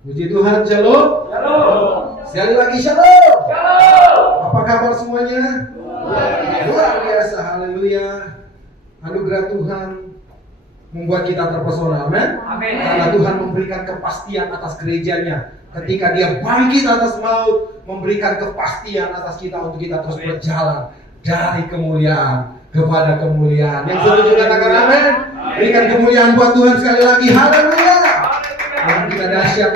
Puji Tuhan, shalom. Shalom. Sekali lagi shalom. Shalom. Apa kabar semuanya? Luar biasa, haleluya. Anugerah Tuhan membuat kita terpesona, amin. Amin. Karena Tuhan memberikan kepastian atas gerejanya. Ketika Dia bangkit atas maut, memberikan kepastian atas kita untuk kita terus berjalan dari kemuliaan kepada kemuliaan. Yang setuju katakan amin. Berikan kemuliaan buat Tuhan sekali lagi, haleluya. Dan kita dahsyat.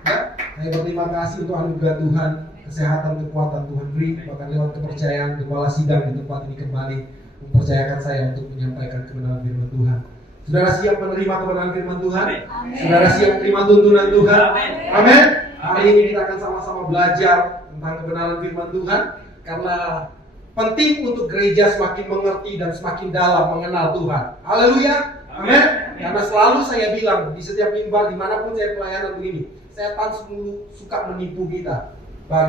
Ya, saya berterima kasih untuk anugerah Tuhan, kesehatan, kekuatan Tuhan beri, bahkan lewat kepercayaan kepala sidang di tempat ini kembali mempercayakan saya untuk menyampaikan kebenaran firman Tuhan. Saudara siap menerima kebenaran firman Tuhan? Amin. Saudara siap menerima tuntunan Tuhan? Amin. Amin. Hari ini kita akan sama-sama belajar tentang kebenaran firman Tuhan, karena penting untuk gereja semakin mengerti dan semakin dalam mengenal Tuhan. Haleluya. Amin. Karena selalu saya bilang di setiap mimbar, dimanapun saya pelayanan begini, setan selalu suka menipu kita.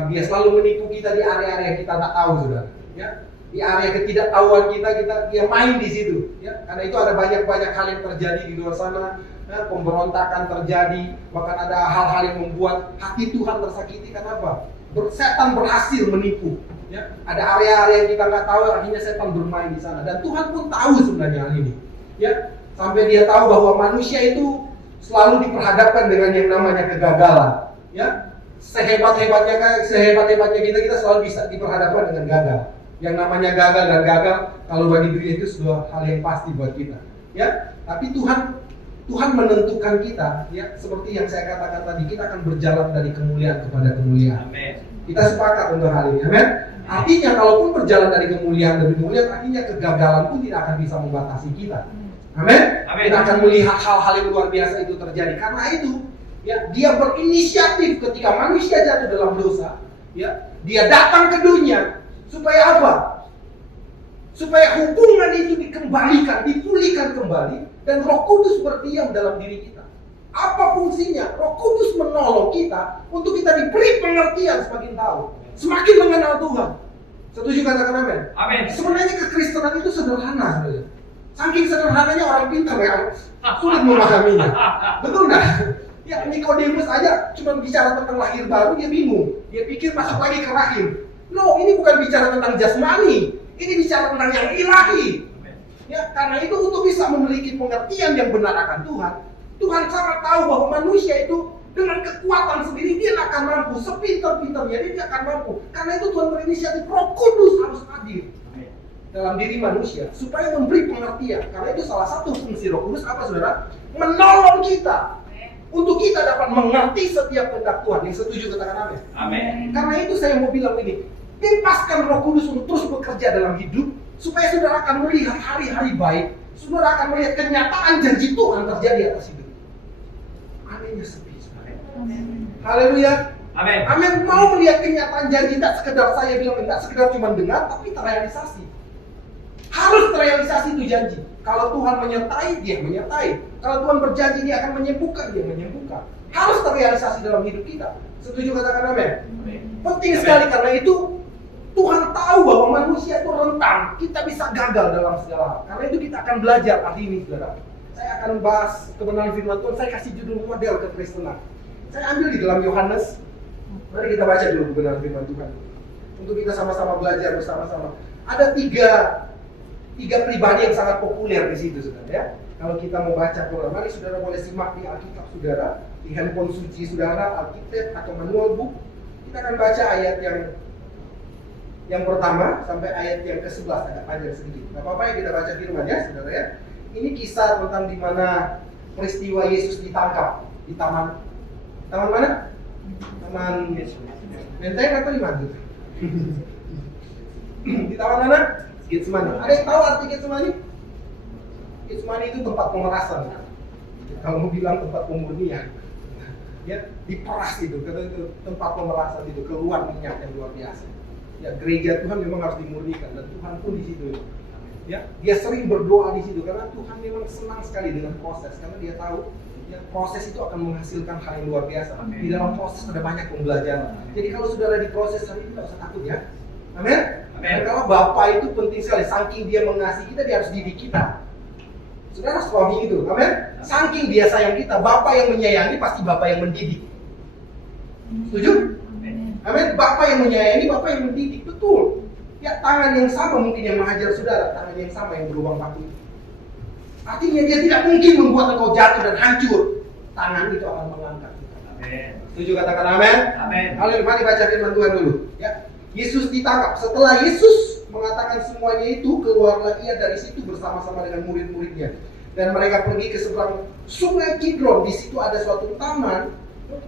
Dia selalu menipu kita di area-area yang kita tak tahu, saudara. Ya, di area ketidaktahuan kita dia main di situ. Ya, karena itu ada banyak hal yang terjadi di luar sana. Ya, pemberontakan terjadi, bahkan ada hal-hal yang membuat hati Tuhan tersakiti. Kenapa? Setan berhasil menipu. Ya, ada area-area yang kita nggak tahu, akhirnya setan bermain di sana. Dan Tuhan pun tahu sebenarnya hal ini. Ya, sampai Dia tahu bahwa manusia itu selalu diperhadapkan dengan yang namanya kegagalan. Ya, sehebat-hebatnya kita selalu bisa diperhadapkan dengan gagal. Yang namanya gagal dan gagal, kalau bagi dunia itu sudah hal yang pasti buat kita. Ya, tapi Tuhan menentukan kita, ya, seperti yang saya katakan tadi, kita akan berjalan dari kemuliaan kepada kemuliaan. Amin. Kita sepakat untuk hal ini, amin. Artinya kalaupun berjalan dari kemuliaan demi kemuliaan, artinya kegagalan pun tidak akan bisa membatasi kita. Amin. Kita akan melihat hal-hal yang luar biasa itu terjadi. Karena itu, ya, Dia berinisiatif ketika manusia jatuh dalam dosa. Ya, Dia datang ke dunia supaya apa? Supaya hubungan itu dikembalikan, dipulihkan kembali, dan Roh Kudus berdiam dalam diri kita. Apa fungsinya? Roh Kudus menolong kita untuk kita diberi pengertian semakin tahu, semakin mengenal Tuhan. Setuju katakan amin? Amin. Sebenarnya kekristenan itu sederhana sebenarnya. Saking sederhananya orang pintar ya sulit memahaminya. Betul nggak? Ya, Nikodemus aja cuma bicara tentang lahir baru, dia bingung. Dia pikir masuk lagi ke rahim. No, ini bukan bicara tentang jasmani. Ini bicara tentang yang ilahi. Ya, karena itu untuk bisa memiliki pengertian yang benar akan Tuhan, Tuhan sangat tahu bahwa manusia itu dengan kekuatan sendiri dia tidak akan mampu. Sepintar-pintarnya dia tidak akan mampu. Karena itu Tuhan berinisiatif, Roh Kudus harus hadir dalam diri manusia supaya memberi pengertian. Karena itu salah satu fungsi Roh Kudus apa, saudara? Menolong kita untuk kita dapat mengerti setiap kehendak Tuhan. Yang setuju katakan amin. Amin. Karena itu saya mau bilang ini, bebaskan Roh Kudus untuk terus bekerja dalam hidup, supaya saudara akan melihat hari-hari baik, saudara akan melihat kenyataan janji Tuhan terjadi atas hidup. Aminnya sepi. Haleluya. Amin. Amin. Mau melihat kenyataan janji, tak sekedar saya bilang, tak sekedar cuma dengar, tapi terrealisasi. Harus terrealisasi itu janji. Kalau Tuhan menyertai, Dia menyertai. Kalau Tuhan berjanji Dia akan menyembuhkan, Dia menyembuhkan. Harus terrealisasi dalam hidup kita. Setuju katakan amin? Penting sekali, karena itu Tuhan tahu bahwa manusia itu rentan. Kita bisa gagal dalam segala hal. Karena itu kita akan belajar hari ini, saudara. Saya akan bahas kebenaran firman Tuhan. Saya kasih judul model kekristenan. Saya ambil di dalam Yohanes. Mari kita baca dulu kebenaran firman Tuhan, untuk kita sama-sama belajar bersama-sama. Ada tiga pribadi yang sangat populer di situ, saudara, ya. Kalau kita mau baca Quran, mari saudara boleh simak di Alkitab saudara, di handphone suci saudara, Alkitab atau manual book. Kita akan baca ayat yang pertama sampai ayat yang ke-11, agak panjang sedikit. Gak apa-apa ya, kita baca firman ya, saudara ya. Ini kisah tentang di mana peristiwa Yesus ditangkap di taman mana? Taman Menteng atau di mana? Di taman mana? Getsemani. Ada yang tahu arti Getsemani? Getsemani itu tempat pemerasan. Kalau mau bilang tempat pemurnian, ya, diperas itu, kata itu tempat pemerasan itu, keluar minyak yang luar biasa. Ya, gereja Tuhan memang harus dimurnikan, dan Tuhan pun di situ. Ya, Dia sering berdoa di situ karena Tuhan memang senang sekali dengan proses, karena Dia tahu ya, proses itu akan menghasilkan hal yang luar biasa. Di dalam proses ada banyak pembelajaran. Jadi kalau saudara di proses hari ini, tidak usah takut ya. Amin. Dan kalau Bapak itu penting sekali, saking Dia mengasihi kita, Dia harus didik kita. Saudara harus pahami itu, amin. Saking Dia sayang kita, Bapak yang menyayangi pasti Bapak yang mendidik. Setuju? Amin. Bapak yang menyayangi, Bapak yang mendidik, betul. Ya, tangan yang sama mungkin yang menghajar saudara, tangan yang sama yang berlubang batu. Artinya dia tidak mungkin membuat engkau jatuh dan hancur. Tangan itu akan mengangkat kita. Amin. Setuju, katakan amin? Amin. Haleluya, mari baca firman Tuhan dulu. Ya, Yesus ditangkap. Setelah Yesus mengatakan semuanya itu, keluarlah ia dari situ bersama-sama dengan murid-muridnya. Dan mereka pergi ke seberang sungai Kidron. Di situ ada suatu taman.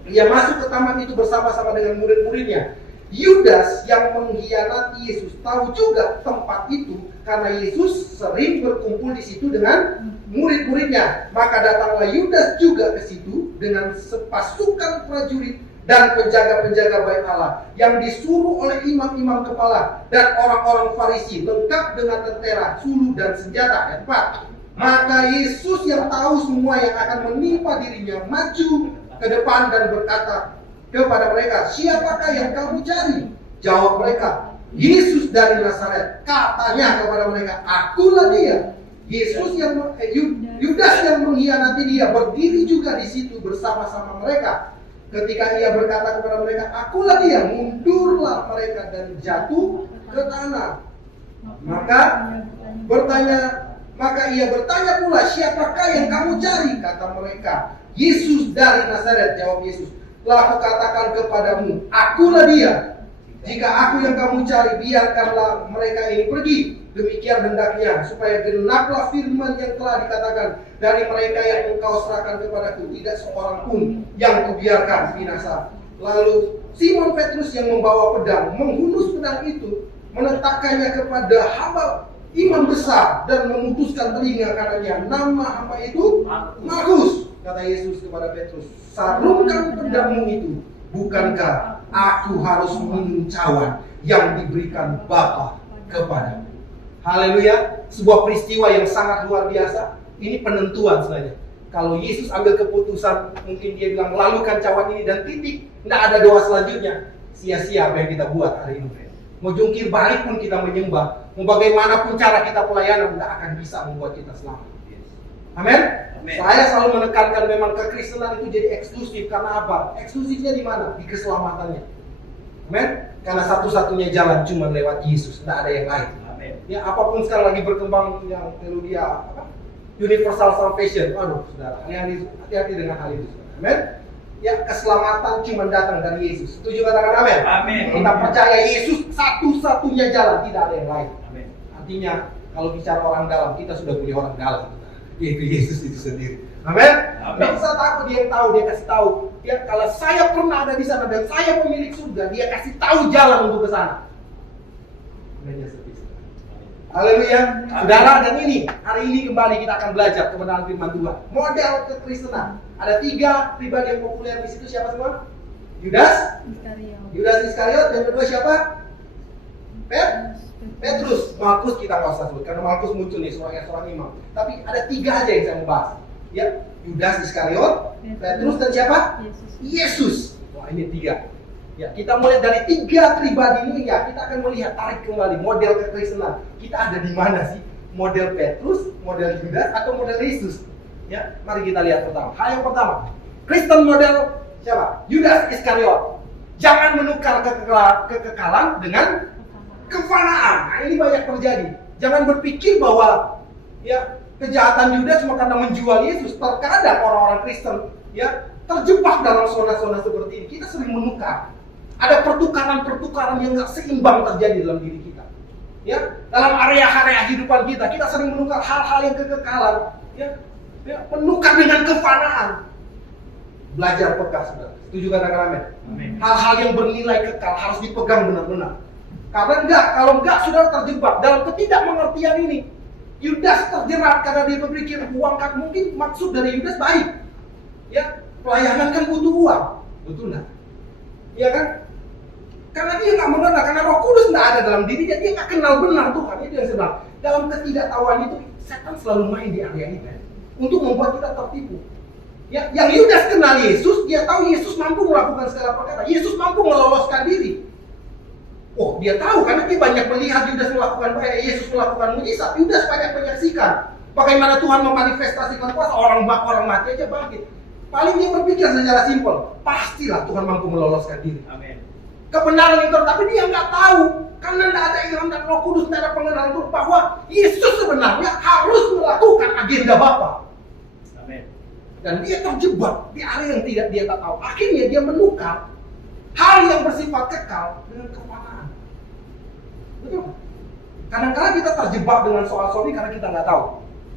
Ia masuk ke taman itu bersama-sama dengan murid-muridnya. Yudas yang mengkhianati Yesus tahu juga tempat itu karena Yesus sering berkumpul di situ dengan murid-muridnya. Maka datanglah Yudas juga ke situ dengan sepasukan prajurit dan penjaga-penjaga bait Allah yang disuruh oleh imam-imam kepala dan orang-orang Farisi lengkap dengan tentera, suluh dan senjata. Ayat 4. Maka Yesus yang tahu semua yang akan menimpa dirinya maju ke depan dan berkata kepada mereka, siapakah yang kamu cari? Jawab mereka, Yesus dari Nazaret. Katanya kepada mereka, akulah dia. Yudas yang mengkhianati dia berdiri juga di situ bersama-sama mereka. Ketika ia berkata kepada mereka, akulah dia, mundurlah mereka dan jatuh ke tanah. Maka ia bertanya pula, siapakah yang kamu cari? Kata mereka, Yesus dari Nazaret. Jawab Yesus, telah kukatakan kepadamu, akulah dia. Jika aku yang kamu cari, biarkanlah mereka ini pergi. Demikian hendaknya, supaya genaplah firman yang telah dikatakan, dari mereka yang engkau serahkan kepadaku, tidak seorang pun yang kubiarkan binasa. Lalu Simon Petrus yang membawa pedang, menghunus pedang itu, meletakkannya kepada hamba imam besar, dan memutuskan telinga kanannya. Nama hamba itu Markus. Kata Yesus kepada Petrus, sarungkan pedangmu itu. Bukankah aku harus minum cawan yang diberikan Bapa kepadamu? Haleluya. Sebuah peristiwa yang sangat luar biasa. Ini penentuan sebenarnya. Kalau Yesus ambil keputusan, mungkin dia bilang lalukan cawan ini dan titik, tidak ada doa selanjutnya. Sia-sia apa yang kita buat hari ini. Mau jungkir balik pun kita menyembah, mau bagaimanapun cara kita pelayanan, tidak akan bisa membuat kita selamat. Amin. Saya selalu menekankan memang kekristenan itu jadi eksklusif. Karena apa? Eksklusifnya di mana? Di keselamatannya. Amin. Karena satu-satunya jalan cuma lewat Yesus, tidak ada yang lain. Amin. Ya, apapun sekarang lagi berkembang yang teologi apa? Universal salvation. Aduh, saudara, hati-hati dengan hal itu. Amin. Ya, keselamatan cuma datang dari Yesus. Setuju, katakan amin? Amin. Kita percaya Yesus satu-satunya jalan, tidak ada yang lain. Amin. Artinya, kalau bicara orang dalam, kita sudah punya orang dalam. Yaitu Yesus itu sendiri. Amin. Tidak usah takut, dia yang tahu, dia kasih tahu. Ya, kalau saya pernah ada di sana dan saya pemilik surga, dia kasih tahu jalan untuk ke sana. Amin. Haleluya. Saudara, dan ini hari ini kembali kita akan belajar kebenaran firman Tuhan. Model kekristenan. Ada 3 pribadi yang populer di situ, siapa semua? Yudas Iskariot. Yang kedua siapa? Petrus. Markus kita nggak usah sebut karena Markus muncul nih seorang imam. Tapi ada 3 aja yang saya mau bahas. Ya, Yudas Iskariot, Petrus dan siapa? Yesus. Wah, ini 3. Ya, kita mulai dari 3 pribadi ini ya, kita akan melihat tarik kembali model kekristenan. Kita ada di mana sih? Model Petrus, model Yudas atau model Yesus? Ya, mari kita lihat pertama. Hal yang pertama, Kristen model siapa? Yudas Iskariot. Jangan menukar kekekalan dengan kefanaan. Nah, ini banyak terjadi. Jangan berpikir bahwa ya kejahatan Yudas cuma karena menjual Yesus. Terkadang orang-orang Kristen ya terjebak dalam zona-zona seperti ini. Kita sering menukar. Ada pertukaran-pertukaran yang nggak seimbang terjadi dalam diri kita. Ya, dalam area-area kehidupan kita, kita sering menukar hal-hal yang kekekalan. Ya, menukar dengan kefanaan. Belajar peka, saudara. Setuju katakan amin? Hal-hal yang bernilai kekal harus dipegang benar-benar. Karena kalau enggak, saudara terjebak dalam ketidakmengertian ini. Yudas terjerat karena dia berpikir uang kan, mungkin maksud dari Yudas baik. Ya, pelayanan kan butuh uang. Betul enggak? Iya kan? Karena dia nggak mengenal, karena Roh Kudus nggak ada dalam diri dia nggak kenal benar Tuhan. Itu yang saya bilang. Dalam ketidaktahuan itu, setan selalu main di area kita untuk membuat kita tertipu. Ya, yang Yudas kenal Yesus, dia tahu Yesus mampu melakukan segala perkara. Yesus mampu meloloskan diri. Oh, dia tahu karena dia banyak melihat Yesus melakukan mujizat. Yudas banyak menyaksikan bagaimana Tuhan memanifestasikan kuasa, orang mati aja bangkit. Paling dia berpikir secara simpel, pastilah Tuhan mampu meloloskan diri. Amin. Kebenaran itu, tapi dia nggak tahu karena tidak ada ilham dan Roh Kudus, tidak ada pengenalan itu bahwa Yesus sebenarnya harus melakukan agenda Bapa. Amin. Dan dia terjebak di area yang tidak dia tak tahu. Akhirnya dia menukar hal yang bersifat kekal dengan kefanaan. Betul? Kadang-kadang kita terjebak dengan soal sorry karena kita nggak tahu.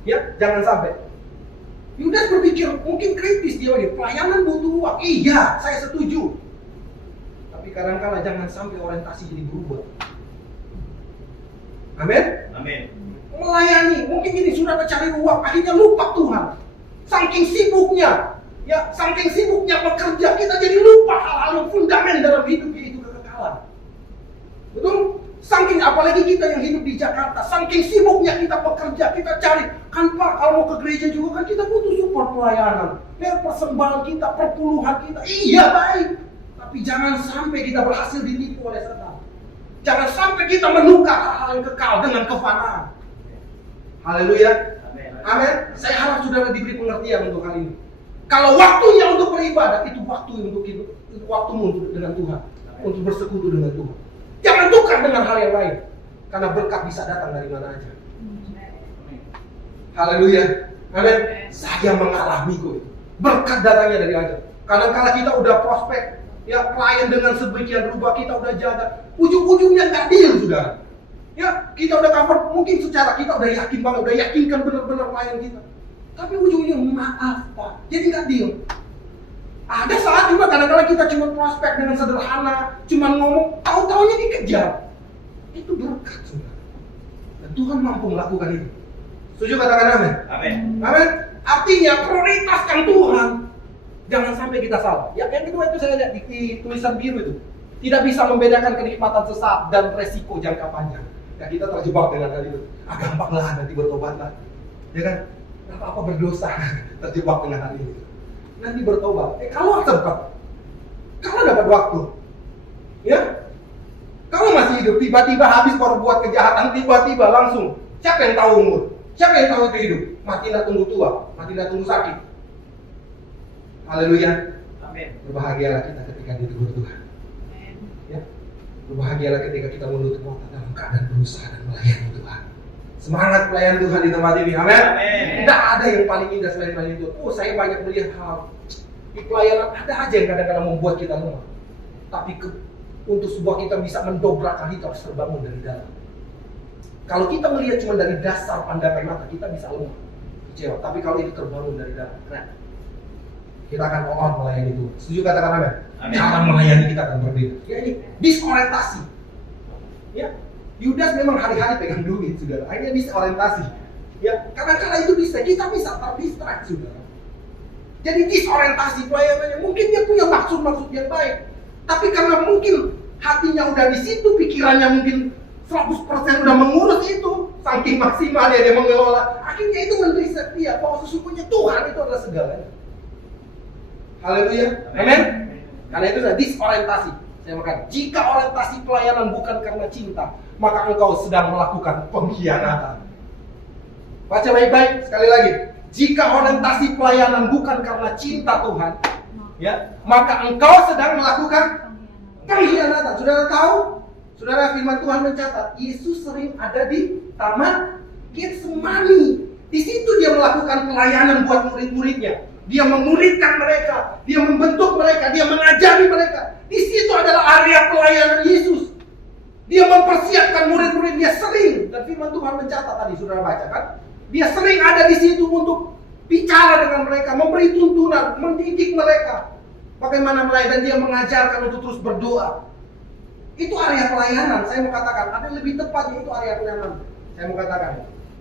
Ya, jangan sampai. Yudas berpikir mungkin kritis dia lagi. Pelayanan butuh uang. Iya, saya setuju. Tapi kadang-kadang jangan sampai orientasi jadi berubah. Amin? Amin. Melayani, mungkin gini sudah mencari uang, akhirnya lupa Tuhan. Saking sibuknya, ya, saking sibuknya bekerja, kita jadi lupa hal-hal yang fundamental dalam hidup, yaitu kekekalan. Betul? Saking apalagi kita yang hidup di Jakarta, saking sibuknya kita bekerja, kita cari. Kan Pak, kalau mau ke gereja juga kan kita butuh support pelayanan. Lihat persembahan kita, perpuluhan kita. Iya baik, tapi jangan sampai kita berhasil ditipu oleh setan. Jangan sampai kita menukar hal-hal yang kekal dengan kefanaan. Haleluya. Amin. Amin. Saya harap saudara diberi pengertian untuk hal ini. Kalau waktunya untuk beribadah, itu waktu untuk hidup, itu waktumu untuk dengan Tuhan, untuk bersekutu dengan Tuhan. Jangan tukar dengan hal yang lain, karena berkat bisa datang dari mana aja. Haleluya. Amin. Saya mengalami kok itu. Berkat datangnya dari aja. Kadang-kala kita udah prospek, ya klien dengan sebagian rubah kita udah jaga, ujung-ujungnya nggak deal sudah. Ya kita udah cover, mungkin secara kita udah yakin banget, udah yakinkan benar-benar klien kita. Tapi ujungnya maaf Pak, jadi nggak deal. Ada saat juga kadang-kadang kita cuma prospek dengan sederhana, cuma ngomong, tahu-taunya dikejar. Itu berkat sudah. Dan Tuhan mampu melakukan itu. Setuju katakan amin? Amin. Amin. Artinya prioritaskan Tuhan. Jangan sampai kita salah. Ya, yang kedua itu saya lihat di tulisan biru itu. Tidak bisa membedakan kenikmatan sesaat dan resiko jangka panjang. Ya kita terjebak dengan hal itu. Gampanglah nanti bertobatlah. Ya kan? Apa-apa berdosa terjebak dengan hal ini. Nanti bertobat. Kalau sempat, kalau dapat waktu, ya, kalau masih hidup, tiba-tiba habis baru buat kejahatan, tiba-tiba langsung. Siapa yang tahu umur? Siapa yang tahu itu hidup? Mati tidak tunggu tua, mati tidak tunggu sakit. Haleluya. Amin. Berbahagialah kita ketika ditegur Tuhan. Ya, berbahagialah ketika kita menutup mata dalam keadaan berusaha dan melayani Tuhan. Semangat pelayan Tuhan di tempat ini, amin. Tidak ada yang paling indah selain melayani Tuhan. Oh, saya banyak melihat hal di pelayanan ada aja yang kadang-kadang membuat kita lemah. Tapi untuk sebuah kita bisa mendobrak hal itu harus terbangun dari dalam. Kalau kita melihat cuma dari dasar pandangan mata, kita bisa lemah, kecewa. Tapi kalau itu terbangun dari dalam, keren. Kita akan all melayani Tuhan. Setuju katakan amin? Cara melayani kita akan berbeda. Ya ini disorientasi. Ya, Yudas memang hari-hari pegang duit, saudara. Akhirnya disorientasi. Ya, kadang-kadang itu kita bisa terdistract, saudara. Jadi disorientasi pelayanannya. Mungkin dia punya maksud-maksud yang baik, tapi karena mungkin hatinya udah di situ, pikirannya mungkin 100% udah mengurus itu, saking maksimalnya dia mengelola. Akhirnya itu mendriset dia bahwa sesungguhnya Tuhan itu adalah segalanya. Haleluya. Amin. Karena itu sudah disorientasi. Saya mengatakan, jika orientasi pelayanan bukan karena cinta, maka engkau sedang melakukan pengkhianatan. Baca baik-baik sekali lagi. Jika orientasi pelayanan bukan karena cinta Tuhan, ya, maka engkau sedang melakukan pengkhianatan. Saudara tahu? Saudara, firman Tuhan mencatat, Yesus sering ada di Taman Getsemani. Di situ dia melakukan pelayanan buat murid-muridnya. Dia memuridkan mereka, dia membentuk mereka, dia mengajari mereka. Di situ adalah area pelayanan Yesus. Dia mempersiapkan murid-muridnya sering. Dan firman Tuhan mencatat tadi, saudara baca kan? Dia sering ada di situ untuk bicara dengan mereka, memberi tuntunan, mendidik mereka. Bagaimana melayani, dan dia mengajarkan untuk terus berdoa. Itu area pelayanan. Saya mau katakan, ada lebih tepatnya itu area pelayanan. Saya mau katakan,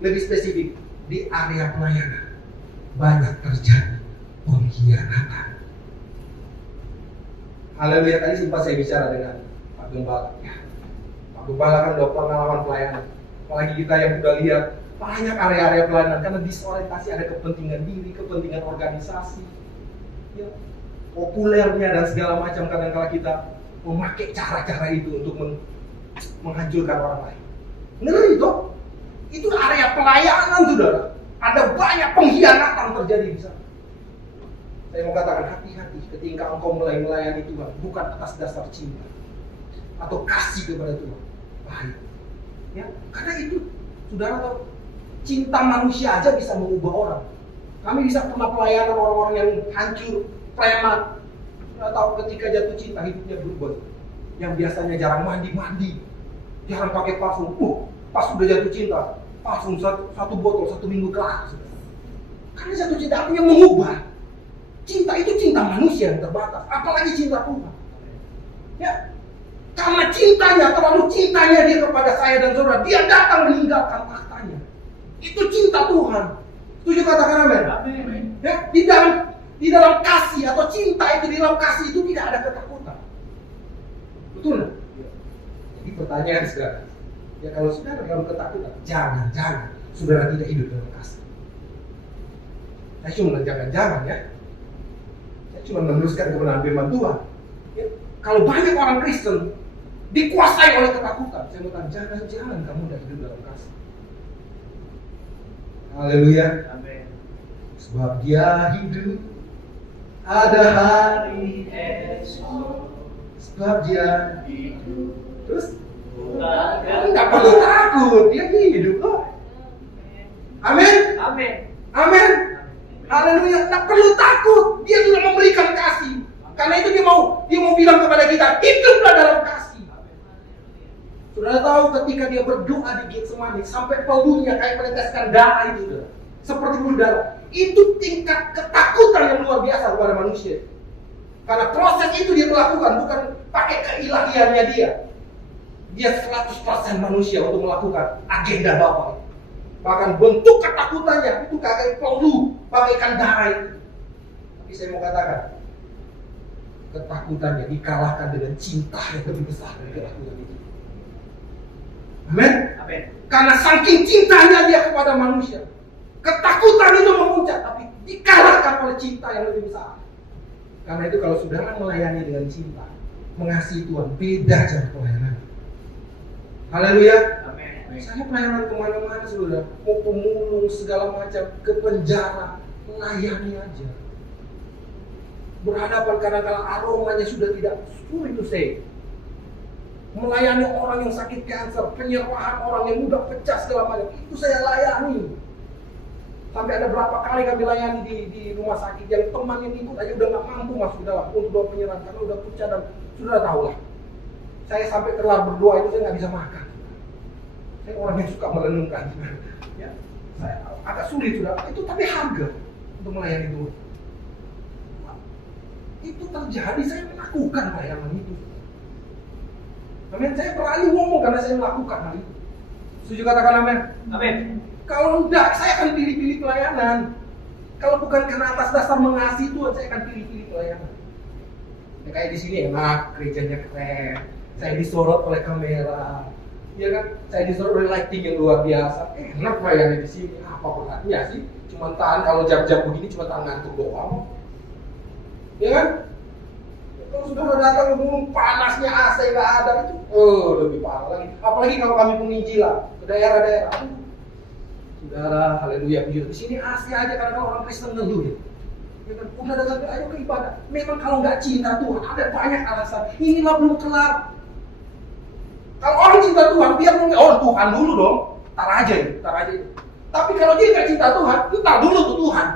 lebih spesifik. Di area pelayanan banyak terjadi pengkhianatan. Haleluya, tadi sempat saya bicara dengan Pak Gembala. Ya, Pak Gembala kan udah pengalaman pelayanan. Apalagi kita yang udah lihat banyak area-area pelayanan karena disorientasi, ada kepentingan diri, kepentingan organisasi, ya, populernya dan segala macam. Kadang-kala kita memakai cara-cara itu untuk menghancurkan orang lain. Ngeri toh? Itu area pelayanan, saudara. Ada banyak pengkhianatan terjadi di sana. Saya mau katakan hati-hati ketika engkau mulai melayani Tuhan bukan atas dasar cinta atau kasih kepada Tuhan. Bahaya. Ya, karena itu saudara tahu, cinta manusia aja bisa mengubah orang. Kami bisa pernah pelayanan orang-orang yang hancur, preman. Saudara tahu ketika jatuh cinta hidupnya berubah. Yang biasanya jarang mandi, jarang pakai parfum. Pas sudah jatuh cinta, parfum satu botol 1 minggu kelar. Karena jatuh cinta artinya mengubah. Cinta itu cinta manusia yang terbatas, apalagi cinta Tuhan. Ya, karena cintanya, terlalu cintanya dia kepada saya dan saudara, dia datang meninggalkan tahtanya. Itu cinta Tuhan. Setuju katakan amin? Amin. Ya, di dalam kasih atau cinta itu, di dalam kasih itu tidak ada ketakutan. Betul? Jadi pertanyaan sekarang, ya kalau saudara dalam ketakutan, jangan saudara tidak hidup dalam kasih. Saya cuma jangan ya. Saya cuma meneruskan kebenaran firman Tuhan. Ya, kalau banyak orang Kristen dikuasai oleh ketakutan, saya mau tanya, jangan kamu tidak hidup dalam kasih. Haleluya. Amin. Sebab dia hidup, ada hari esok. Sebab dia hidup. Terus enggak perlu takut, dia hidup kok. Amin. Amin. Amin. Haleluya, enggak perlu takut. Dia sudah memberikan kasih. Karena itu dia mau bilang kepada kita, hiduplah dalam kasih. Saudara tahu ketika dia berdoa di Getsemani sampai pelurunya kayak meneteskan darah itu, seperti bunuh darah. Itu tingkat ketakutan yang luar biasa kepada manusia. Karena proses itu dia melakukan bukan pakai keilahiannya dia. Dia 100% manusia untuk melakukan agenda Bapa. Bahkan bentuk ketakutannya itu kayak peluru, bagaikan darah itu. Tapi saya mau katakan, ketakutannya dikalahkan dengan cinta yang lebih besar dari ketakutan itu. Amin. Amin. Karena saking cintanya dia kepada manusia, ketakutan itu memuncak, tapi dikalahkan oleh cinta yang lebih besar. Karena itu kalau saudara melayani dengan cinta, mengasihi Tuhan, beda cara pelayanan. Haleluya. Amin. Saya pelayanan kemana-mana saudara, mau pemulung segala macam, ke penjara, melayani aja. Berhadapan kadang-kadang aromanya sudah tidak sulit to say. Melayani orang yang sakit kanker, penyerahan orang yang mudah pecah segala macam, itu saya layani. Sampai ada berapa kali kami layani di rumah sakit yang teman yang ikut aja udah nggak mampu masuk ke dalam untuk doa penyerahan karena udah pecah dan sudah tahu lah. Saya sampai kelar berdoa itu saya nggak bisa makan. Saya orang yang suka merenungkan, ya. Saya agak sulit sudah itu, tapi harga untuk melayani Tuhan. Itu terjadi, saya melakukan pelayanan itu. Amin. Saya berani ngomong karena saya melakukan hal itu. Setuju katakan amin? Amin. Kalau enggak, saya akan pilih-pilih pelayanan. Kalau bukan karena atas dasar mengasihi Tuhan, saya akan pilih-pilih pelayanan. Ya, kayak di sini enak, gerejanya keren. Saya disorot oleh kamera, ya kan? Saya disorot oleh lighting yang luar biasa. Enak pelayanan di sini. Apa beratnya sih? Cuma tahan kalau jam-jam begini cuma tahan ngantuk doang. Ya kan? Kalau sudah datang ke panasnya AC nggak ada itu, lebih parah lagi. Apalagi kalau kami penginjilan ke daerah-daerah. Saudara, haleluya, puji di sini AC aja karena orang Kristen ngeluh. Ya kan, udah datang ayo ke ibadah. Memang kalau nggak cinta Tuhan ada banyak alasan. Inilah belum kelar. Kalau orang cinta Tuhan, dia ngomong, Tuhan dulu dong, tar aja. Tapi kalau dia nggak cinta Tuhan, tar dulu tuh Tuhan.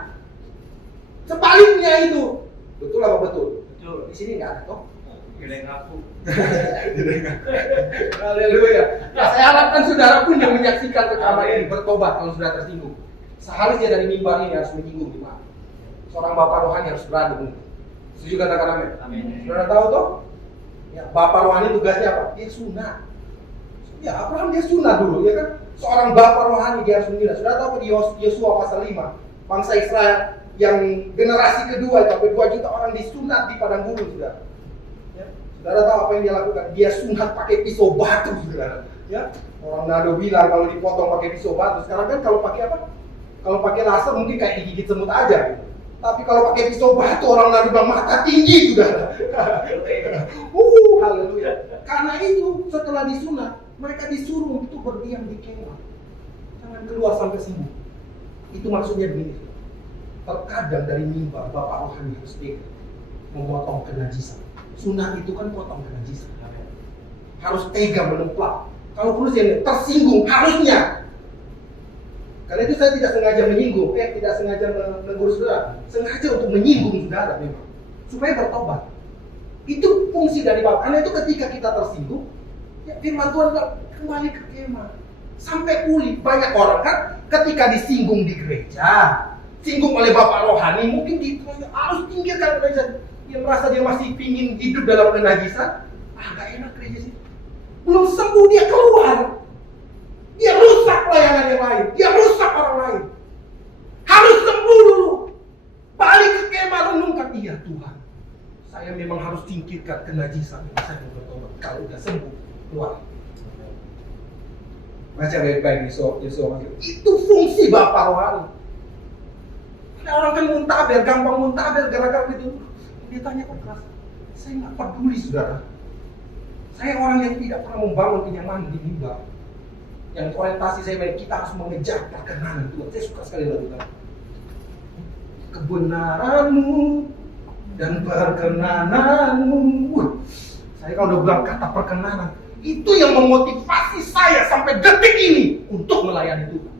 Sebaliknya itu, betul apa betul? Di sini nggak ada toh? Gileng aku. Haleluya. Nah, saya harapkan saudara pun yang menyaksikan rekaman ini bertobat kalau sudah tersinggung. Seharusnya dari mimbar ini harus menyinggung gimana? Seorang bapak rohani harus berani. Setuju katakan amin? Amin. Saudara tahu toh? Ya, bapak rohani tugasnya apa? Dia sunat. Ya, Abraham dia sunat dulu, ya kan? Seorang bapak rohani dia harus mengira. Saudara tahu di Yosua pasal 5, bangsa Israel yang generasi kedua, sampai 2 juta orang disunat di padang gurun, saudara. Ya. Saudara tahu apa yang dia lakukan? Dia sunat pakai pisau batu, saudara. Ya. Orang Nado bilang kalau dipotong pakai pisau batu. Sekarang kan kalau pakai apa? Kalau pakai laser mungkin kayak digigit semut aja. Gitu. Tapi kalau pakai pisau batu orang Nado bilang mata tinggi, saudara. Haleluya. Karena itu setelah disunat, mereka disuruh untuk berdiam di kemah. Jangan keluar sampai sembuh. Itu maksudnya begini. terkadang dari mimbar Bapak rohani harus tega memotong kenajisan. Sunnah itu kan potong kenajisan. Harus tega menemplak. Kalau perlu saya tersinggung harusnya. Karena itu saya tidak sengaja menyinggung, tidak sengaja menegur saudara, sengaja untuk menyinggung saudara memang, supaya bertobat. Itu fungsi dari Bapak. Karena itu ketika kita tersinggung, ya firman Tuhan bilang kembali ke kemah, sampai pulih. Banyak orang kan ketika disinggung di gereja, singgung oleh Bapak rohani, mungkin harus tinggalkan gereja. Dia merasa dia masih pingin hidup dalam kenajisan, gak enak gereja sih. Belum sembuh dia keluar. Dia rusak pelayanan yang lain. Dia rusak orang lain. Harus sembuh dulu. Balik ke kemah renungkan. Iya Tuhan, saya memang harus singkirkan kenajisan. Saya mau bertobat. Kalau udah sembuh, keluar. Baca baik-baik Yesua. Itu fungsi Bapak rohani. Ada orang kan muntaber, gampang muntaber gara-gara itu. Dia tanya kok keras. Saya nggak peduli saudara. Saya orang yang tidak pernah membangun kenyamanan di mimbar. Yang orientasi saya baik, kita harus mengejar perkenanan Tuhan. Saya suka sekali lagu itu. Kebenaran-Mu dan perkenananmu. Saya kalau udah bilang kata perkenanan, itu yang memotivasi saya sampai detik ini untuk melayani Tuhan.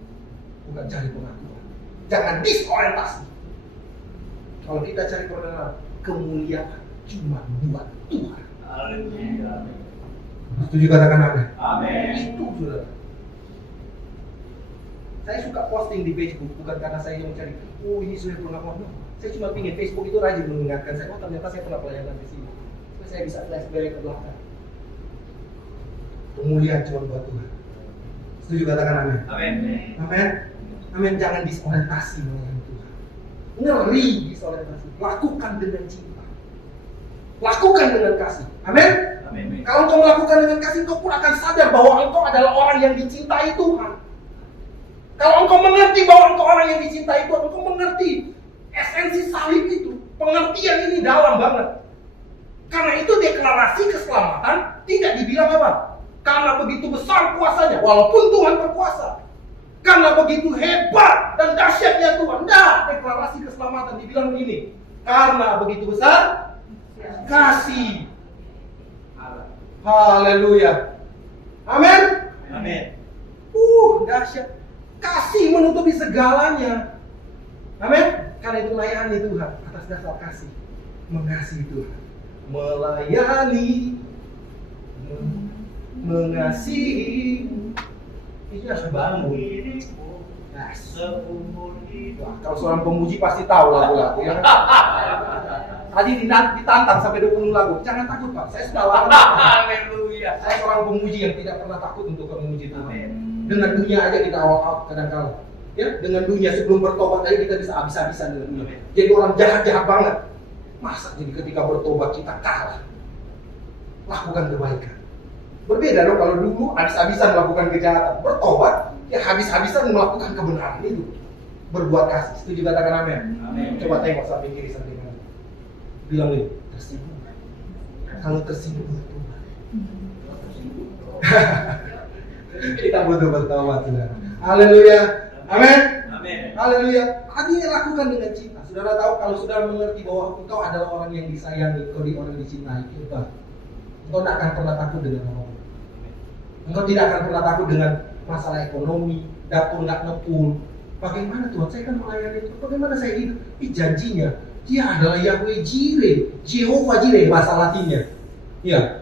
Bukan cari pengakuan. Jangan disorientasi. Kalau kita cari perkenanan, kemuliaan cuma buat Tuhan. Haleluya. Setuju katakan amin? Amin. Itu saudara. Saya suka posting di Facebook bukan karena saya yang mencari, ini sudah pengakuan. Saya cuma pingin Facebook itu rajin mengingatkan saya, ternyata saya pernah pelayanan di sini. Supaya saya bisa flashback ke belakang. Kemuliaan cuma buat Tuhan. Setuju katakan amin? Amin. Amin. Amin. Jangan disorientasi melayani Tuhan. Ngeri disorientasi. Lakukan dengan cinta. Lakukan dengan kasih. Amin. Amin. Kalau engkau melakukan dengan kasih, engkau pun akan sadar bahwa engkau adalah orang yang dicintai Tuhan. Kalau engkau mengerti bahwa engkau orang yang dicintai Tuhan, engkau mengerti esensi salib itu. Pengertian ini dalam banget. Karena itu deklarasi keselamatan tidak dibilang apa? Karena begitu besar kuasanya, walaupun Tuhan berkuasa. Karena begitu hebat dan dahsyatnya Tuhan. Nah, deklarasi keselamatan dibilang begini. Karena begitu besar kasih. Haleluya. Amin. Amin. Dahsyat. Kasih menutupi segalanya. Amin. Karena itu melayani Tuhan atas dasar kasih. Mengasihi Tuhan. Melayani. Mengasihi. Ini harus bangun. Wah, kalau seorang pemuji pasti tahu lagu-lagu ya. Tadi ditantang sampai 20 lagu. Jangan takut Pak, saya sudah lama. Haleluya. Saya seorang pemuji yang tidak pernah takut untuk memuji Tuhan. Dengan dunia aja kita all kadang-kadang. Ya, dengan dunia sebelum bertobat aja kita bisa habis-habisan dengan dunia. Jadi orang jahat-jahat banget. Masa jadi ketika bertobat kita kalah? Lakukan kebaikan. Berbeda dong kalau dulu habis-habisan melakukan kejahatan. Bertobat, ya habis-habisan melakukan kebenaran itu. Berbuat kasih. Setuju katakan amin? Amin. Coba tengok sampai kiri sampai kanan. Bilang nih, tersinggung. Kalau tersinggung bertobat. Kita butuh bertobat, saudara. Haleluya. Amin. Amin. Haleluya. Artinya lakukan dengan cinta. Saudara tahu kalau saudara mengerti bahwa engkau adalah orang yang disayangi, engkau orang yang dicintai, hebat. Engkau tidak akan pernah takut dengan orang. Engkau tidak akan pernah takut dengan masalah ekonomi, dapur nggak ngepul. Bagaimana Tuhan? Saya kan melayani Tuhan. Bagaimana saya hidup? Janjinya, Dia adalah Yahweh Jireh, Jehovah Jireh bahasa Latinnya. Ya.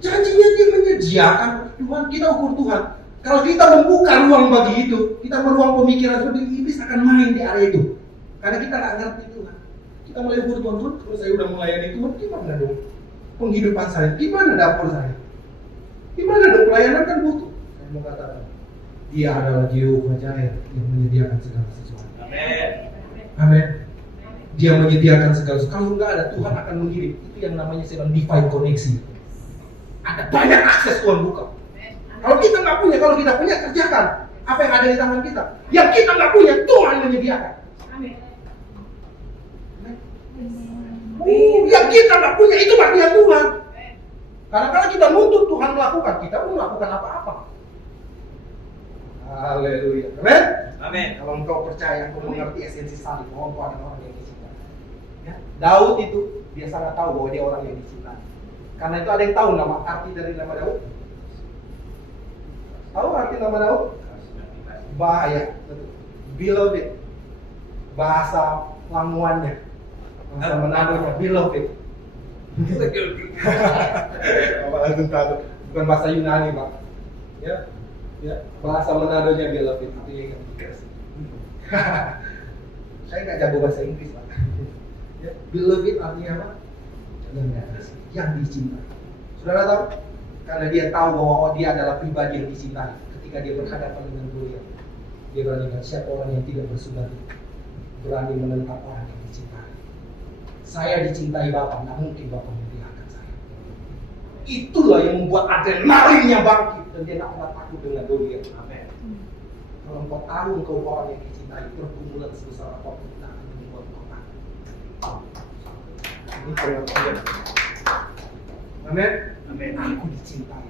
Janjinya Dia menyediakan. Tuhan, kita ukur Tuhan. Kalau kita membuka ruang bagi itu, kita meruang pemikiran seperti iblis akan main di area itu. Karena kita nggak ngerti Tuhan. Kita mulai ukur Tuhan, kalau saya udah melayani Tuhan, gimana dong penghidupan saya? Gimana dapur saya? Gimana dong pelayanan kan butuh? Saya mau katakan, Dia adalah Jehovah Jireh yang menyediakan segala sesuatu. Amin. Amin. Dia menyediakan segala sesuatu. Kalau nggak ada, Tuhan akan mengirim. Itu yang namanya sedang divine koneksi. Ada banyak akses Tuhan buka. Kalau kita nggak punya, kalau kita punya, kerjakan apa yang ada di tangan kita. Yang kita nggak punya, Tuhan menyediakan. Amin. Yang kita nggak punya, itu bagian Tuhan. Karena kalau kita nuntut Tuhan melakukan, kita pun melakukan apa-apa. Haleluya. Amin. Amin. Kalau engkau percaya, engkau mengerti esensi salib, bahwa engkau adalah orang yang dicintai. Ya. Daud itu dia sangat tahu bahwa dia orang yang dicintai. Karena itu ada yang tahu nama arti dari nama Daud. Tahu arti nama Daud? Bahaya. Beloved. Bahasa lamuannya, bahasa Manadonya, beloved. Bukan bahasa Yunani, Pak. Ya, ya, bahasa Manadonya beloved. Itu yang dikasih. Saya nggak jago bahasa Inggris, Pak. Ya, beloved artinya apa? Yang dicintai. Saudara tahu? Karena dia tahu bahwa dia adalah pribadi yang dicintai. Ketika dia berhadapan dengan Goliat, dia berani dengan siapa orang yang tidak bersunnah, berani menentang orang yang dicintai. Saya dicintai Bapak, nggak mungkin Bapak membiarkan saya. Itulah yang membuat adrenalinnya bangkit dan dia tak pernah takut dengan Goliat. Amin. Kalau engkau tahu engkau orang yang dicintai, pergumulan sebesar apapun tidak akan membuat engkau takut. Ini perhatian. Amin. Amin. Aku dicintai.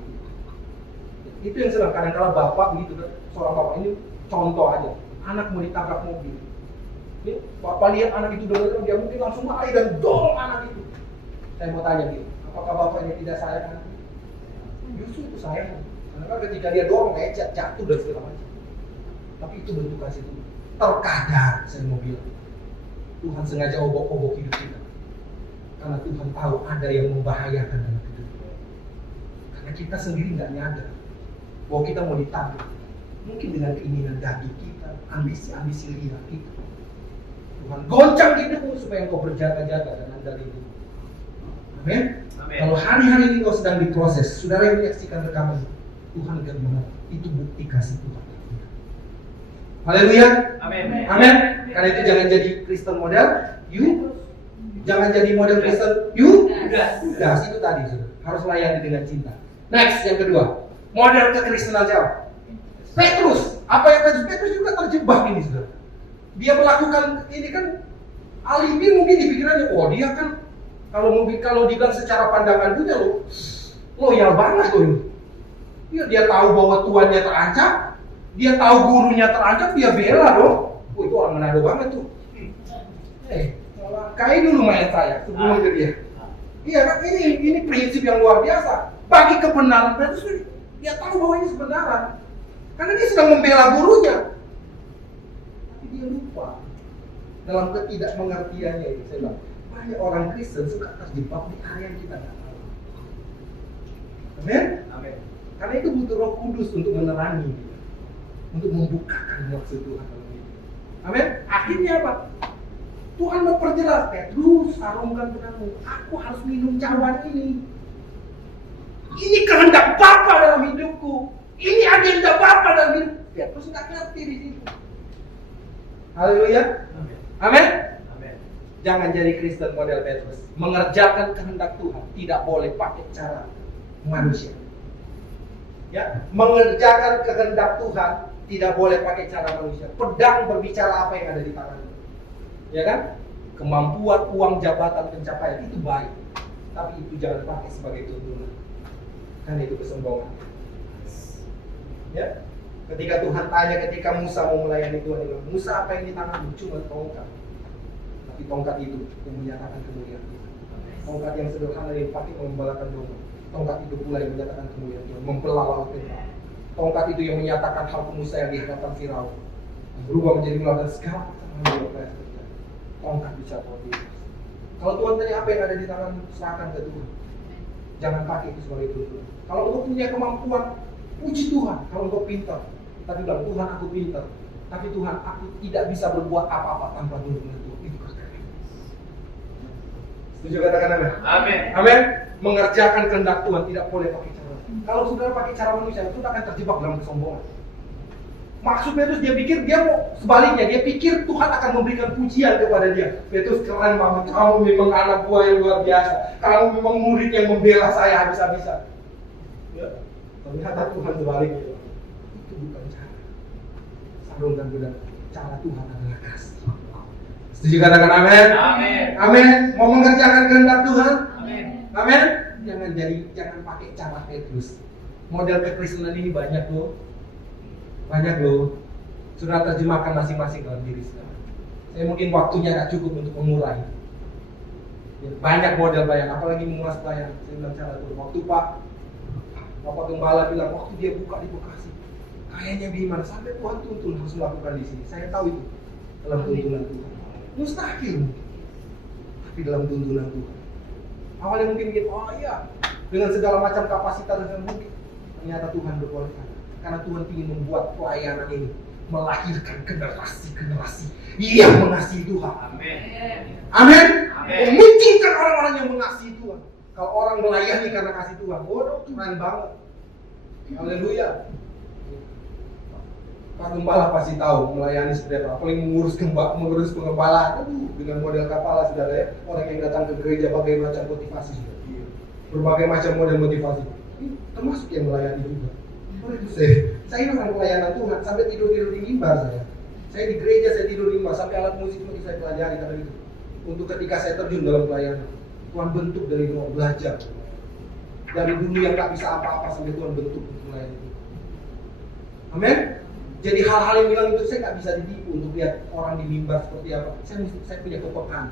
Itu yang sedang kadang-kala bapak begitu kan, seorang bapak ini contoh aja, anak mau ditabrak mobil. Ya, bapak lihat anak itu dorong, dia mungkin langsung lari dan dorong anak itu. Saya mau tanya gitu, apakah bapaknya tidak sayang anak itu? Justru itu sayang. Karena ketika dia dorong, lecet, jatuh dan segala macam. Tapi itu bentuk kasih Tuhan. Terkadang saya mau bilang, Tuhan sengaja obok-obok hidup kita. Karena Tuhan tahu ada yang membahayakan dalam hidup kita. Karena kita sendiri nggak nyadar bahwa kita mau ditabrak. Mungkin dengan keinginan daging kita, ambisi-ambisi liar kita. Tuhan goncang hidupmu supaya engkau berjaga-jaga dan andalin itu. Amin. Kalau hari-hari ini engkau sedang diproses, saudara yang menyaksikan rekaman, Tuhan akan mengerti. Itu bukti kasih Tuhan. Haleluya. Amin. Amin. Karena itu jangan jadi Kristen model, you. Jangan jadi model Kristen, you. Gas itu tadi sudah. Harus layani dengan cinta. Next, yang kedua, model kekristenan siapa? Petrus. Apa yang Petrus? Petrus juga terjebak ini sudah. Dia melakukan ini kan alibi mungkin di pikirannya, oh dia kan kalau dibilang secara pandangan dunia loyal banget loh ini. Dia tahu bahwa tuannya terancam, dia tahu gurunya terancam, dia bela loh. Oh itu orang Manado banget tuh. Kayak dulu main saya sebelum ke dia. Iya kan ini prinsip yang luar biasa. Bagi kebenaran Petrus dia tahu bahwa ini kebenaran. Karena dia sedang membela gurunya. Tapi dia lupa. Dalam ketidakmengertiannya ini saya bilang, banyak orang Kristen suka terjebak di area yang kita tidak tahu. Amin? Amin. Karena itu butuh Roh Kudus untuk menerangi kita. Untuk membukakan maksud Tuhan. Amin? Akhirnya apa? Tuhan memperjelas, Petrus, sarungkan benangmu. Aku harus minum cawan ini. Ini kehendak Bapa dalam hidupku. Ini agenda Bapa dalam hidup. Petrus nggak ngerti di situ. Haleluya. Amin. Amin. Jangan jadi Kristen model Petrus. Mengerjakan kehendak Tuhan tidak boleh pakai cara manusia. Ya, mengerjakan kehendak Tuhan tidak boleh pakai cara manusia. Pedang berbicara apa yang ada di tanganmu. Ya kan? Kemampuan, uang, jabatan, pencapaian itu baik. Tapi itu jangan pakai sebagai tuntunan. Karena itu kesombongan. Ya. Ketika Tuhan tanya, ketika Musa mau melayani Tuhan, dia bilang, Musa apa yang di tanganmu? Cuma tongkat. Tapi tongkat itu yang menyatakan kemuliaan Tuhan. Tongkat yang sederhana yang dipakai membalakan domba. Tongkat itu pula yang menyatakan kemuliaan Tuhan, membelah laut merah. Tongkat itu yang menyatakan hal Musa yang di hadapan Firaun. Berubah menjadi ular dan segala macam. Tongkat bisa seperti itu. Kalau Tuhan tanya apa yang ada di tangan, serahkan ke Tuhan. Jangan pakai itu sebagai tuntunan. Kalau engkau punya kemampuan, puji Tuhan. Kalau engkau pintar, tapi bilang Tuhan aku pintar, tapi Tuhan aku tidak bisa berbuat apa-apa tanpa tuntunan Tuhan. Itu kekayaan. Setuju katakan amin? Amin. Amin. Mengerjakan kehendak Tuhan tidak boleh pakai cara. Kalau saudara pakai cara manusia, saudara akan terjebak dalam kesombongan. Maksud Petrus dia pikir dia mau sebaliknya, dia pikir Tuhan akan memberikan pujian kepada dia. Petrus keren banget, kamu memang anak buah yang luar biasa, kamu memang murid yang membela saya habis-habisan. Ya, ternyata Tuhan sebaliknya. Itu bukan cara. Sarungkan bilang, cara Tuhan adalah kasih. Setuju katakan amin? Amin. Amin. Mau mengerjakan kehendak Tuhan? Amin. Amin. Jangan pakai cara Petrus. Model kekristenan ini banyak loh. Banyak loh. Sudah terjemahkan masing-masing dalam diri saudara. Saya mungkin waktunya nggak cukup untuk mengurai. Banyak model pelayanan, apalagi mengulas pelayanan. Saya bilang cara itu. Waktu Bapak Gembala bilang, waktu dia buka di Bekasi, kayaknya gimana? Sampai Tuhan tuntun harus melakukan di sini. Saya tahu itu dalam tuntunan Tuhan. Mustahil mungkin. Tapi dalam tuntunan Tuhan. Awalnya mungkin gitu, oh iya, dengan segala macam kapasitas yang mungkin. Ternyata Tuhan berkuasa. Karena Tuhan ingin membuat pelayanan ini melahirkan generasi-generasi yang mengasihi Tuhan. Amin. Amin. Memunculkan orang-orang yang mengasihi Tuhan. Kalau orang melayani karena kasih Tuhan, waduh, keren banget. Haleluya. Pak Gembala pasti tahu melayani seperti apa. Apalagi mengurus pengembala, dengan model kepala saudara ya. Orang yang datang ke gereja berbagai macam motivasi, berbagai macam model motivasi. Ini termasuk yang melayani juga. Oleh itu saya dengan pelayanan Tuhan sampai tidur di mimbar saya. Saya di gereja, saya tidur di mimbar sampai alat musik itu saya pelajari karena itu. Untuk ketika saya terjun dalam pelayanan, Tuhan bentuk dari nol, belajar. Dari dulu yang tak bisa apa-apa sampai Tuhan bentuk untuk melayani itu. Amin. Jadi hal-hal yang bilang itu saya nggak bisa ditipu untuk lihat orang di mimbar seperti apa. Saya punya kepekaan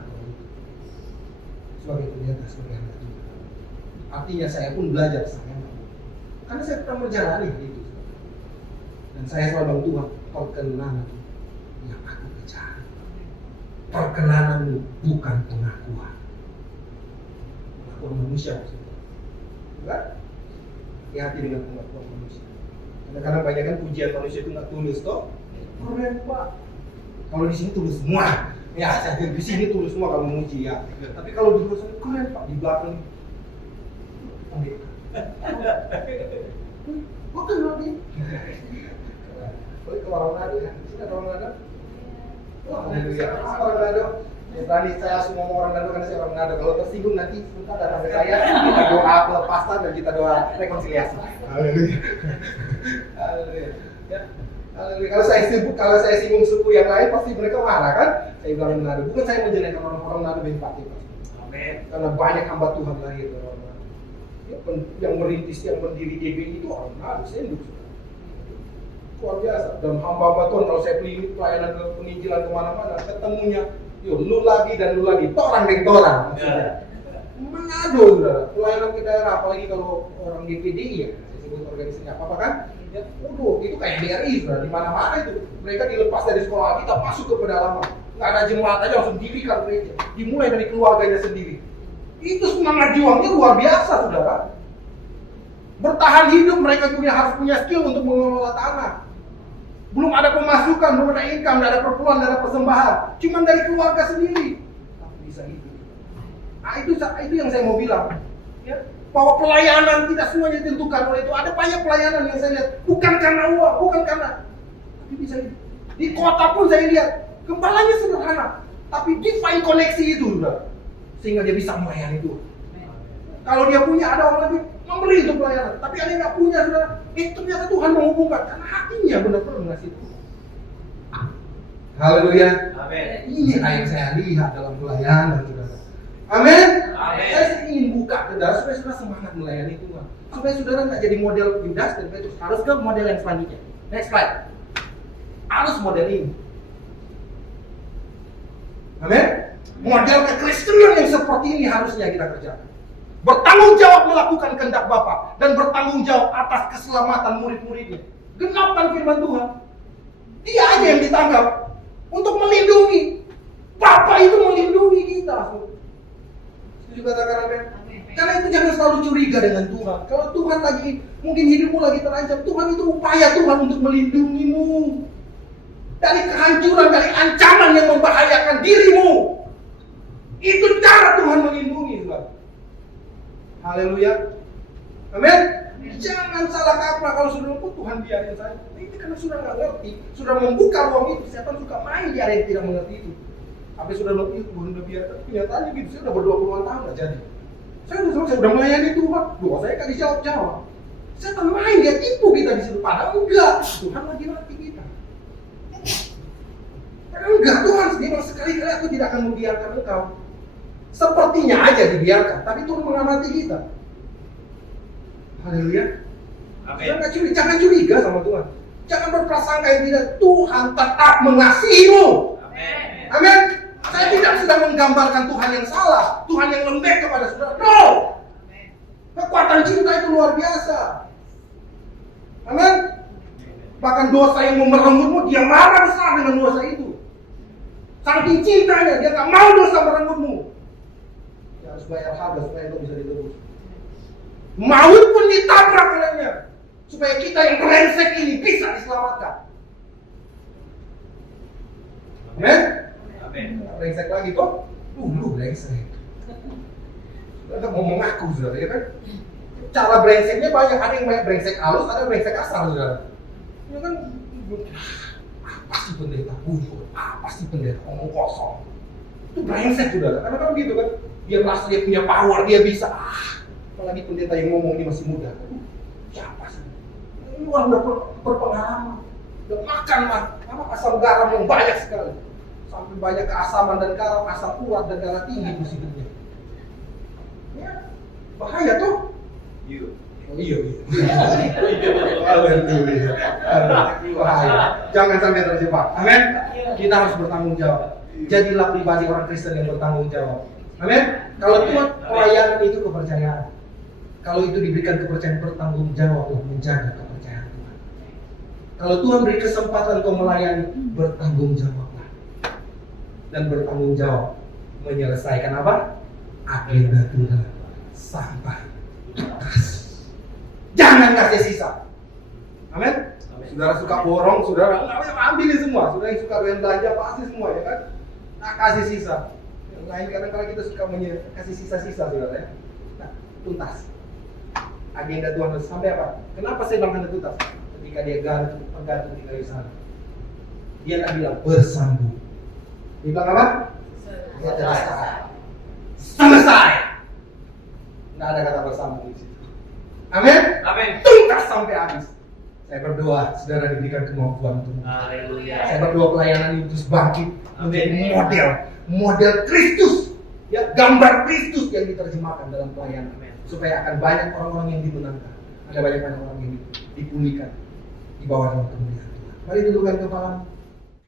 sebagai pendeta, sebagai anak Tuhan. Artinya saya pun belajar karena saya pernah menjalani itu. Dan saya selalu bilang Tuhan, perkenanan yang aku kejar. Perkenananmu bukan pengakuan. Pengakuan manusia maksudnya. Bukan? Hati-hati dengan pengakuan manusia. Kadang-kadang banyak kan pujian manusia itu nggak tulus toh. Keren Pak. Kalau di sini tulus semua. Ya, saya di sini tulus semua kalau memuji ya. Tapi kalau di luar sana keren Pak, di belakang. Bukan lagi. Boleh ke orang Nado ya? Sini ada orang Nado? Wah, haleluya. Orang Nado. Ya, tadi saya langsung ngomong orang Nado karena saya orang Nado. Kalau tersinggung nanti sebentar datang ke saya, kita doa pelepasan dan kita doa rekonsiliasi. Haleluya. Haleluya. Ya. Haleluya. Kalau saya singgung suku yang lain pasti mereka marah kan? Saya bilang Nado. Bukan saya menjelekkan orang Nado empati. Amin. Karena banyak hamba Tuhan lahir dari orang Nado. Yang merintis, yang berdiri GBI itu orang Nado, saya luar biasa. Dan hamba-hamba Tuhan kalau saya pelayanan ke penginjilan kemana-mana, ketemunya, lu lagi dan lu lagi, torang deng torang maksudnya. Manado sudah, pelayanan ke daerah, apalagi kalau orang GPDI ya, saya sebut organisasinya apa kan? Ya, itu kayak BRI sudah, di mana-mana itu. Mereka dilepas dari sekolah kita, masuk ke pedalaman. Nggak ada jemaat aja langsung dirikan gereja. Dimulai dari keluarganya sendiri. Itu semangat juangnya luar biasa, saudara. Bertahan hidup, mereka harus punya skill untuk mengelola tanah. Belum ada pemasukan, belum ada income, tidak ada perpuluhan, tidak ada persembahan. Cuma dari keluarga sendiri. Tapi bisa hidup. Nah, itu yang saya mau bilang. Ya, bahwa pelayanan tidak semuanya ditentukan oleh itu. Ada banyak pelayanan yang saya lihat. Bukan karena uang, bukan karena. Tapi bisa hidup. Di kota pun saya lihat. Gembalanya sederhana. Tapi divine koneksi itu, saudara. Sehingga dia bisa melayani Tuhan. Kalau dia punya, ada orang lagi memberi untuk pelayanan. Tapi ada yang nggak punya, saudara. Ternyata Tuhan menghubungkan karena hatinya benar-benar mengasihi Tuhan. Haleluya. Amin. Ini yang saya lihat dalam pelayanan, saudara. Amin. Saya ingin buka ke saudara supaya saudara semangat melayani Tuhan. Supaya saudara nggak jadi model Yudas dan Petrus. Harus ke model yang selanjutnya. Next slide. Harus model ini. Amin. Model kekristenan yang seperti ini harusnya kita kerjakan. Bertanggung jawab melakukan kehendak Bapa dan bertanggung jawab atas keselamatan murid-muridnya. Genapkan firman Tuhan. Dia aja yang ditangkap untuk melindungi. Bapa itu melindungi kita. Setuju katakan amin? Karena itu jangan selalu curiga dengan Tuhan. Kalau Tuhan lagi, mungkin hidupmu lagi terancam, Tuhan itu upaya Tuhan untuk melindungimu dari kehancuran, dari ancaman yang membahayakan dirimu. Itu cara Tuhan melindungi, saudara. Haleluya. Amin. Jangan salah kaprah kalau sudah lupa Tuhan biarin saya. Ini karena sudah nggak ngerti, sudah membuka ruang itu. Setan suka main di area yang tidak mengerti itu. Tapi sudah lebih Tuhan udah biarkan. Kenyataannya gitu, saya udah ber-20-an tahun nggak jadi. Saya udah melayani Tuhan. Doa saya nggak dijawab-jawab. Setan main, dia tipu kita di situ. Padahal enggak. Tuhan lagi latih kita. Padahal enggak, Tuhan bilang sekali-kali aku tidak akan membiarkan engkau. Sepertinya aja dibiarkan, tapi Tuhan mengamati kita. Haleluya. Jangan curiga sama Tuhan. Jangan berprasangka yang tidak. Tuhan tetap mengasihimu. Amin. Saya tidak sedang menggambarkan Tuhan yang salah, Tuhan yang lembek kepada saudara. No. Kekuatan cinta itu luar biasa. Amin. Bahkan dosa yang memerengutmu, dia marah besar dengan dosa itu. Saking cintanya, dia gak mau dosa merenggutmu. Dia harus bayar harga supaya itu bisa ditebus. Maut pun ditabrak olehnya, supaya kita yang brengsek ini bisa diselamatkan. Amin. Amin. Brengsek lagi kok. Lu brengsek. Kita ngomong aku, saudara, ya kan? Cara brengseknya banyak. Ada yang brengsek halus, ada yang brengsek kasar, saudara. Ya kan? Apa sih pendeta bujur? Apa sih pendeta ngomong kosong? Itu brengsek, saudara. Karena kan gitu kan? Dia merasa dia punya power, dia bisa. Apalagi pendeta yang ngomongnya masih muda. Siapa sih? Ini orang udah berpengalaman. Udah makan mah. Karena asam garam yang banyak sekali. Sampai banyak keasaman dan garam, asam urat dan darah tinggi di hidupnya. Ya, bahaya tuh. Iya. Bahaya. Jangan sampai terjebak. Amin. Kita harus bertanggung jawab. Jadilah pribadi orang Kristen yang bertanggung jawab. Amin. Kalau Tuhan pelayanan itu kepercayaan. Kalau itu diberikan kepercayaan, bertanggung jawab untuk menjaga kepercayaan Tuhan. Kalau Tuhan beri kesempatan untuk melayani, bertanggung jawablah. Dan bertanggung jawab menyelesaikan apa? Agenda Tuhan sampai tuntas. Jangan kasih sisa. Amin. Saudara suka borong, saudara ambilin semua. Saudara yang suka belanja pasti semua, ya kan? Nah, kasih sisa. Yang lain kadang-kadang kita suka kasih sisa-sisa, saudara ya. Nah, tuntas. Agenda Tuhan sampai apa? Kenapa saya bilang tuntas? Ketika dia gantung di kayu salib, dia tak bilang bersambung. Dia bilang apa? Selesai. Nggak ada kata bersambung di situ. Amin. Tuntas sampai habis. Saya berdoa, saudara diberikan kemampuan untuk. Saya berdoa pelayanan ini terus bangkit menjadi model Kristus. Ya, gambar Kristus yang diterjemahkan dalam pelayanan. Supaya akan banyak orang-orang yang dimenangkan. Ada banyak orang yang dipulihkan di bawah nama kemuliaan Tuhan. Mari tundukkan kepala.